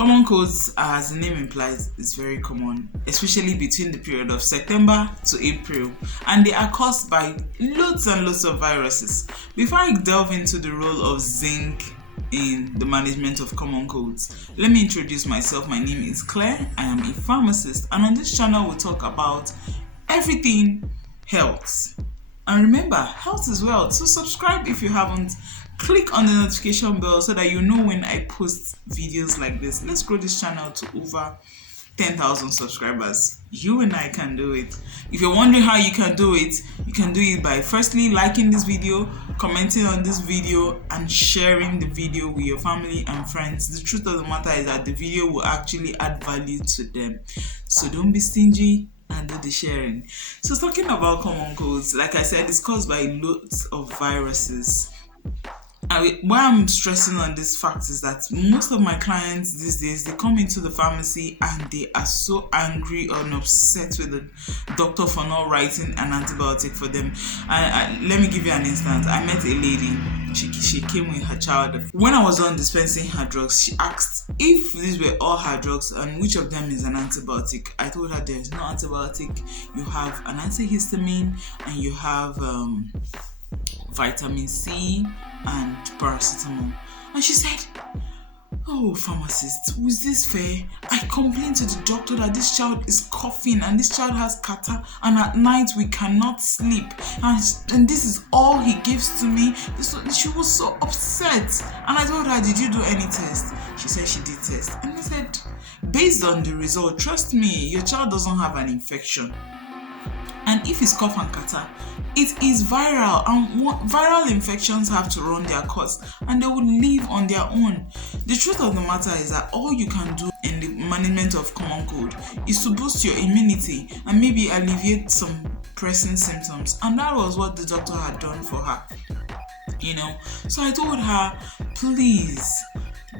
Common colds, as the name implies, is very common, especially between the period of September to April, and they are caused by loads and loads of viruses. Before I delve into the role of zinc in the management of common colds, let me introduce myself. My name is Claire. I am a pharmacist, and on this channel we talk about everything health. And remember, health is wealth. So subscribe if you haven't. Click on the notification bell so that you know when I post videos like this. Let's grow this channel to over 10,000 subscribers. You and I can do it. If you're wondering how you can do it by firstly liking this video, commenting on this video, and sharing the video with your family and friends. The truth of the matter is that the video will actually add value to them. So don't be stingy and do the sharing. So talking about common colds, like I said, it's caused by loads of viruses. Why I'm stressing on this fact is that most of my clients these days, they come into the pharmacy and they are so angry and upset with the doctor for not writing an antibiotic for them. Let me give you an instance. I met a lady. She came with her child. When I was on dispensing her drugs, she asked if these were all her drugs and which of them is an antibiotic. I told her there is no antibiotic. You have an antihistamine and you have vitamin C and paracetamol. And she said, "Oh, pharmacist, was this fair? I complained to the doctor that this child is coughing and this child has catarrh, and at night we cannot sleep, and this is all he gives to me." She was so upset, and I told her, "Did you do any test?" She said she did test, and I said, "Based on the result, trust me, your child doesn't have an infection. And if it's cough and catarrh, it is viral, and viral infections have to run their course and they will live on their own." The truth of the matter is that all you can do in the management of common cold is to boost your immunity and maybe alleviate some pressing symptoms, and that was what the doctor had done for her. So I told her, please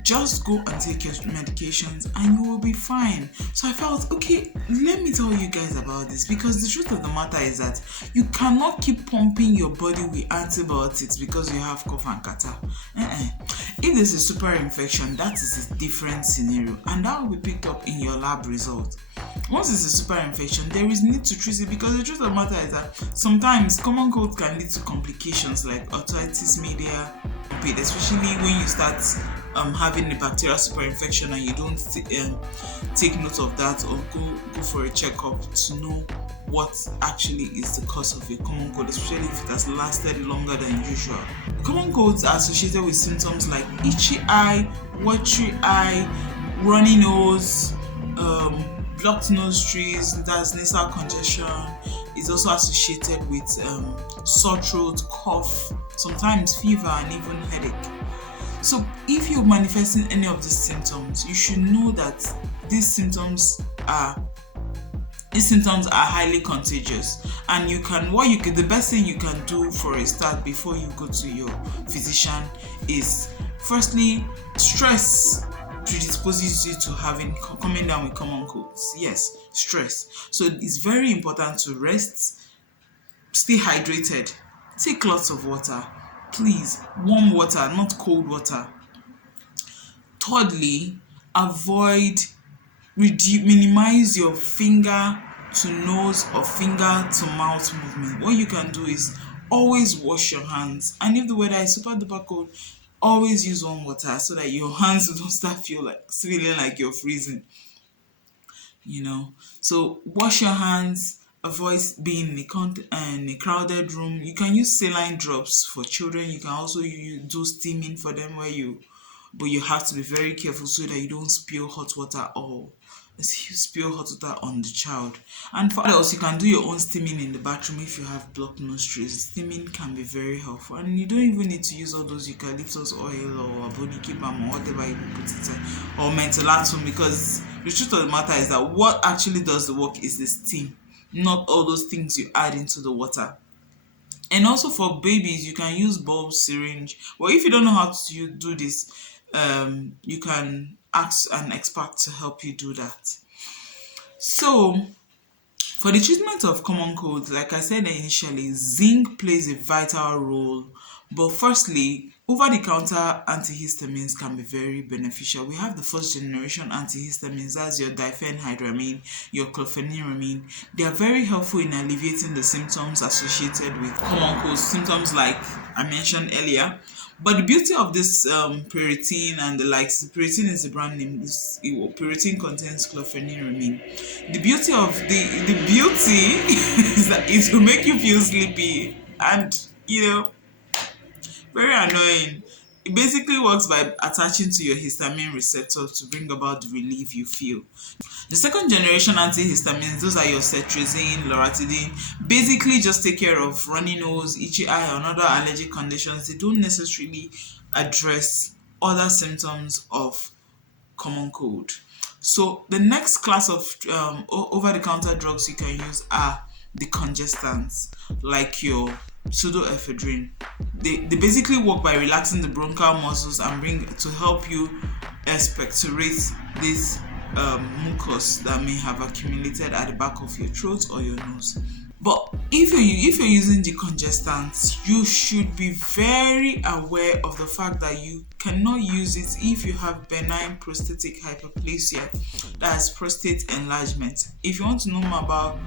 just go and take your medications and you will be fine. So I felt, okay, let me tell you guys about this, because the truth of the matter is that you cannot keep pumping your body with antibiotics because you have cough and catarrh. If there's a super infection, that is a different scenario, and that will be picked up in your lab result. Once it's a super infection, there is need to treat it, because the truth of the matter is that sometimes common cold can lead to complications like otitis media, especially when you start having a bacterial super infection and you don't take note of that or go for a checkup to know what actually is the cause of your common cold, especially if it has lasted longer than usual. Common colds are associated with symptoms like itchy eye, watery eye, runny nose, blocked nostrils, that's nasal congestion. It's also associated with sore throat, cough, sometimes fever, and even headache. So if you're manifesting any of these symptoms, you should know that these symptoms are highly contagious, and the best thing you can do for a start before you go to your physician is, firstly, stress predisposes you to coming down with common colds. Yes, stress. So it's very important to rest, stay hydrated, take lots of water. Please, warm water, not cold water. Thirdly, minimize your finger to nose or finger to mouth movement. What you can do is always wash your hands, and if the weather is super duper cold, always use warm water so that your hands don't start feeling like you're freezing. So wash your hands. Avoid being in a crowded room. You can use saline drops for children. You can also do steaming for them but you have to be very careful so that you don't spill hot water on the child. And for adults, you can do your own steaming in the bathroom if you have blocked nostrils. Steaming can be very helpful, and you don't even need to use all those eucalyptus oil or aboniki balm or whatever you put it in, or mentholatum, because the truth of the matter is that what actually does the work is the steam, not all those things you add into the water. And also for babies, you can use bulb syringe. Well, if you don't know how to do this, you can ask an expert to help you do that. So for the treatment of common cold, like I said initially, zinc plays a vital role But firstly, over-the-counter antihistamines can be very beneficial. We have the first generation antihistamines, that's your diphenhydramine, your chlorpheniramine. They are very helpful in alleviating the symptoms associated with common cold symptoms like I mentioned earlier. But the beauty of this pyridine and the likes, pyridine is the brand name. Pyridine contains chlorpheniramine. The beauty is that it will make you feel sleepy and very annoying. It basically works by attaching to your histamine receptor to bring about the relief you feel. The second generation antihistamines, those are your cetirizine, loratadine, basically just take care of runny nose, itchy eye, and other allergic conditions. They don't necessarily address other symptoms of common cold. So the next class of over-the-counter drugs you can use are the congestants, like your pseudoephedrine. They basically work by relaxing the bronchial muscles and bring to help you expectorate this mucus that may have accumulated at the back of your throat or your nose. But if you're using the congestants, you should be very aware of the fact that you cannot use it if you have benign prostatic hyperplasia, that's prostate enlargement. If you want to know more about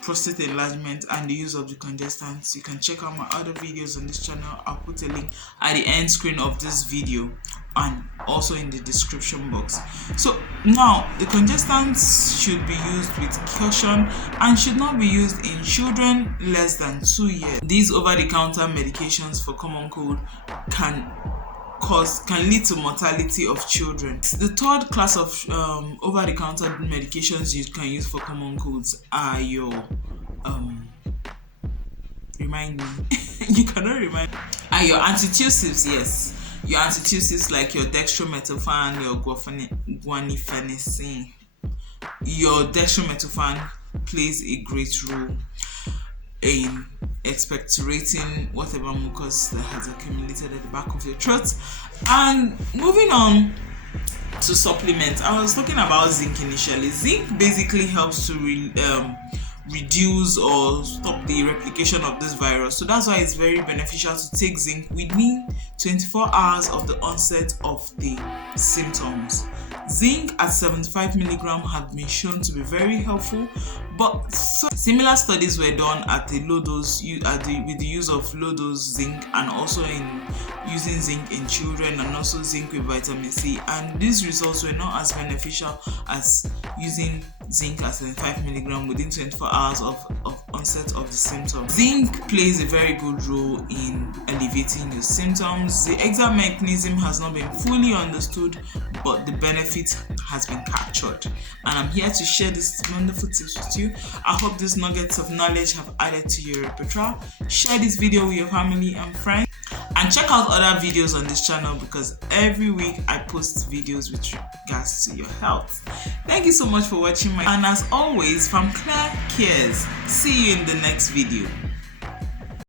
prostate enlargement and the use of the congestants, you can check out my other videos on this channel. I'll put a link at the end screen of this video and also in the description box. So now the congestants should be used with caution and should not be used in children less than 2 years. These over-the-counter medications for common cold can lead to mortality of children. The third class of over-the-counter medications you can use for common colds are your remind me you cannot remind are your antitussives. Yes, your antitussives like your dextromethorphan, your guanifenicin. Your dextromethorphan plays a great role in expectorating whatever mucus that has accumulated at the back of your throat. And moving on to supplements, I was talking about zinc initially. Zinc basically helps to reduce or stop the replication of this virus, so that's why it's very beneficial to take zinc within 24 hours of the onset of the symptoms. Zinc at 75 mg have been shown to be very helpful, but similar studies were done at the low dose with the use of low dose zinc, and also in using zinc in children, and also zinc with vitamin C, and these results were not as beneficial as using zinc at 75 mg within 24 hours of onset of the symptoms. Zinc plays a very good role in alleviating your symptoms. The exact mechanism has not been fully understood, but the benefit has been captured, and I'm here to share these wonderful tips with you. I hope these nuggets of knowledge have added to your repertoire. Share this video with your family and friends, and check out other videos on this channel because every week I post videos with regards to your health. Thank you so much for watching and as always, from Claire Cares. See you in the next video.